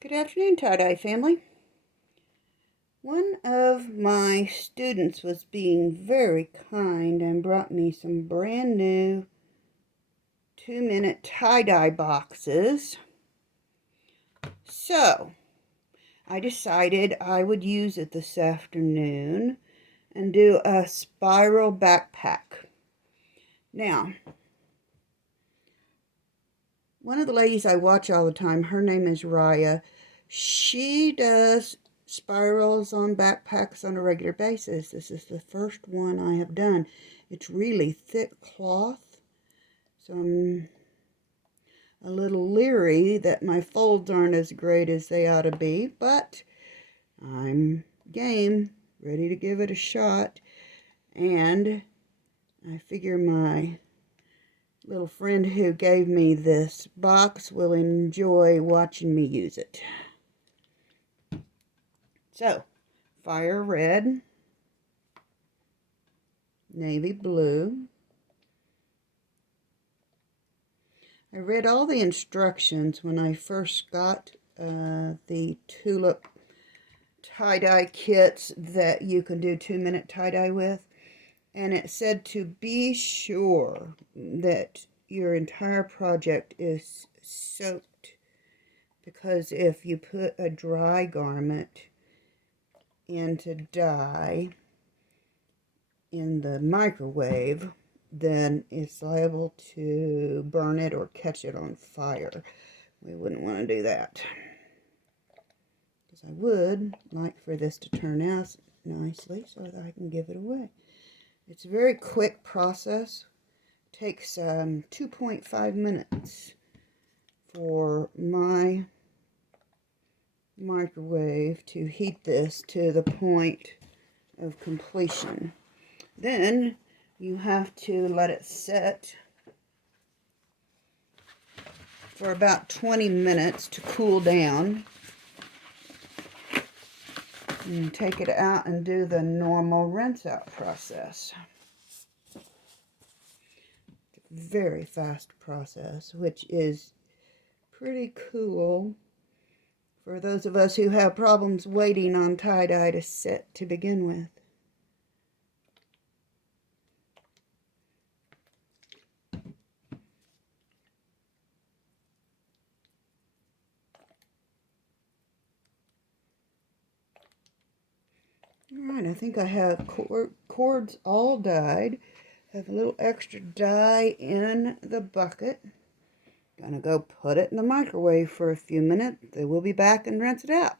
Good afternoon, tie-dye family. One of my students was being very kind and brought me some brand new 2-minute tie-dye boxes. So, I decided I would use it this afternoon and do a spiral backpack. Now, one of the ladies I watch all the time, her name is Raya. She does spirals on backpacks on a regular basis. This is the first one I have done. It's really thick cloth, so I'm a little leery that my folds aren't as great as they ought to be, but I'm game, ready to give it a shot, and I figure my little friend who gave me this box will enjoy watching me use it. So, fire red, navy blue. I read all the instructions when I first got the tulip tie-dye kits that you can do 2-minute tie-dye with. And it said to be sure that your entire project is soaked, because if you put a dry garment into dye in the microwave, then it's liable to burn it or catch it on fire. We wouldn't want to do that, because I would like for this to turn out nicely so that I can give it away. It's a very quick process. It takes 2.5 minutes for my microwave to heat this to the point of completion. Then you have to let it set for about 20 minutes to cool down. And take it out and do the normal rinse out process. Very fast process, which is pretty cool for those of us who have problems waiting on tie-dye to set to begin with. Alright, I think I have cords all dyed. Have a little extra dye in the bucket. Gonna go put it in the microwave for a few minutes. Then we'll be back and rinse it out.